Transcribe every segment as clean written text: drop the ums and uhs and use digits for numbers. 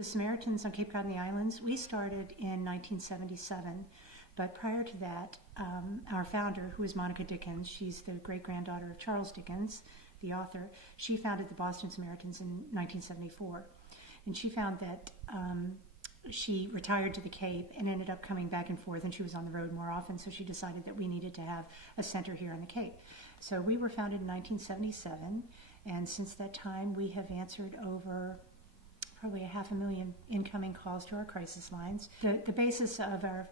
The Samaritans on Cape Cod and the Islands, we started in 1977, but prior to that, our founder, who is Monica Dickens, she's the great-granddaughter of Charles Dickens, the author, she founded the Boston Samaritans in 1974. And she found that she retired to the Cape and ended up coming back and forth, and she was on the road more often, so she decided that we needed to have a center here on the Cape. So we were founded in 1977, and since that time we have answered over probably 500,000 incoming calls to our crisis lines. The basis of our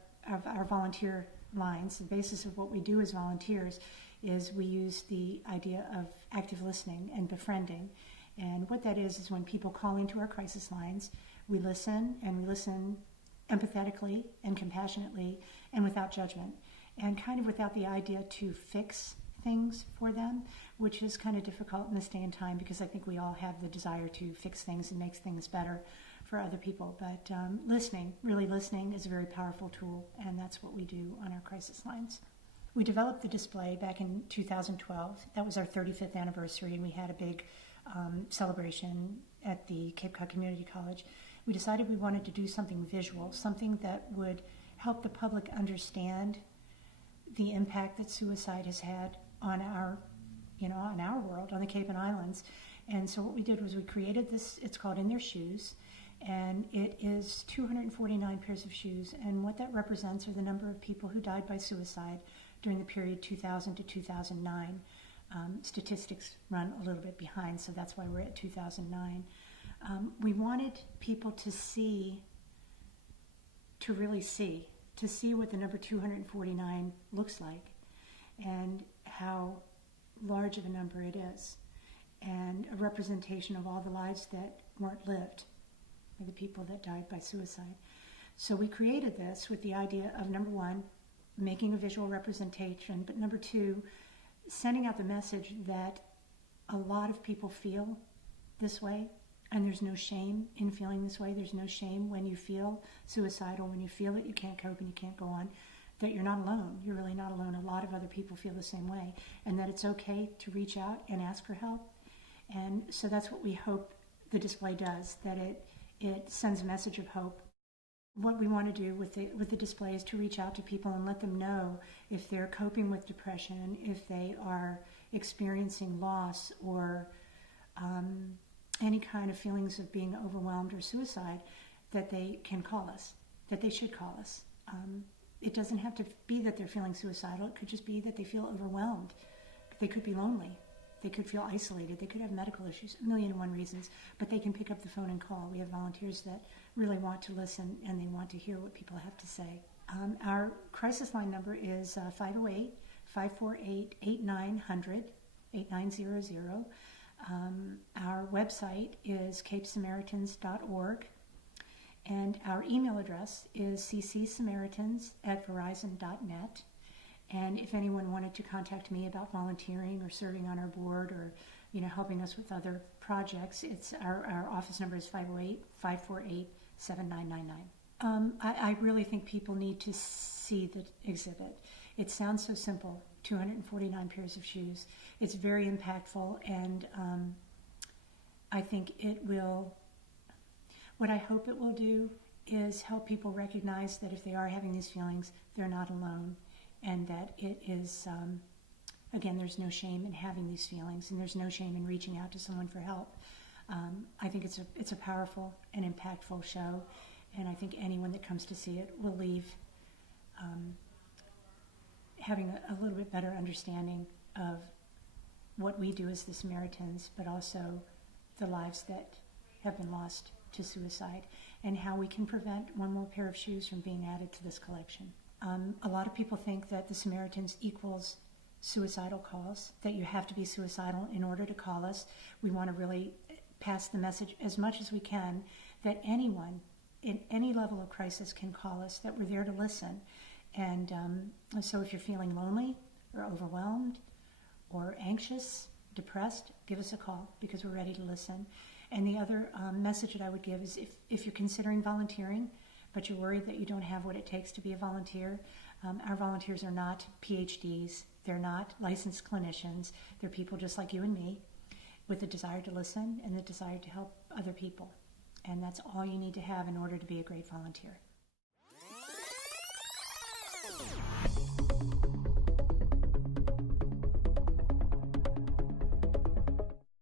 volunteer lines, the basis of what we do as volunteers, is we use the idea of active listening and befriending. And what that is when people call into our crisis lines, we listen, and we listen empathetically and compassionately and without judgment, and kind of without the idea to fix things for them, which is kind of difficult in this day and time, because I think we all have the desire to fix things and make things better for other people. But listening, really listening, is a very powerful tool, and that's what we do on our crisis lines. We developed the display back in 2012. That was our 35th anniversary, and we had a big celebration at the Cape Cod Community College. We decided we wanted to do something visual, something that would help the public understand the impact that suicide has had on our world, on the Cape and Islands. And so what we did was we created this, it's called In Their Shoes, and it is 249 pairs of shoes, and what that represents are the number of people who died by suicide during the period 2000 to 2009. Statistics run a little bit behind, so that's why we're at 2009. We wanted people to really see what the number 249 looks like, and how large of a number it is, and a representation of all the lives that weren't lived by the people that died by suicide. So we created this with the idea of, number one, making a visual representation, but number two, sending out the message that a lot of people feel this way, and there's no shame in feeling this way. There's no shame when you feel suicidal, when you feel that you can't cope and you can't go on, that you're not alone. You're really not alone. A lot of other people feel the same way, and that it's okay to reach out and ask for help. And so that's what we hope the display does, that it sends a message of hope. What we want to do with the display is to reach out to people and let them know if they're coping with depression, if they are experiencing loss or any kind of feelings of being overwhelmed or suicide, that they can call us, that they should call us. It doesn't have to be that they're feeling suicidal. It could just be that they feel overwhelmed. They could be lonely. They could feel isolated. They could have medical issues, 1,000,001 reasons, but they can pick up the phone and call. We have volunteers that really want to listen, and they want to hear what people have to say. Our crisis line number is 508-548-8900, 8900. Our website is capesamaritans.org, and our email address is ccsamaritans@verizon.net. And if anyone wanted to contact me about volunteering or serving on our board, or helping us with other projects, it's our office number is 508-548-7999. I really think people need to see the exhibit. It sounds so simple, 249 pairs of shoes. It's very impactful, and I think what I hope it will do is help people recognize that if they are having these feelings, they're not alone, and that it is, again, there's no shame in having these feelings, and there's no shame in reaching out to someone for help. I think it's a powerful and impactful show, and I think anyone that comes to see it will leave having a little bit better understanding of what we do as the Samaritans, but also the lives that have been lost to suicide, and how we can prevent one more pair of shoes from being added to this collection. A lot of people think that the Samaritans equals suicidal calls, that you have to be suicidal in order to call us. We want to really pass the message as much as we can that anyone in any level of crisis can call us, that we're there to listen. And so if you're feeling lonely or overwhelmed or anxious, depressed, give us a call, because we're ready to listen. And the other message that I would give is if you're considering volunteering, but you're worried that you don't have what it takes to be a volunteer, our volunteers are not PhDs. They're not licensed clinicians. They're people just like you and me, with the desire to listen and the desire to help other people. And that's all you need to have in order to be a great volunteer.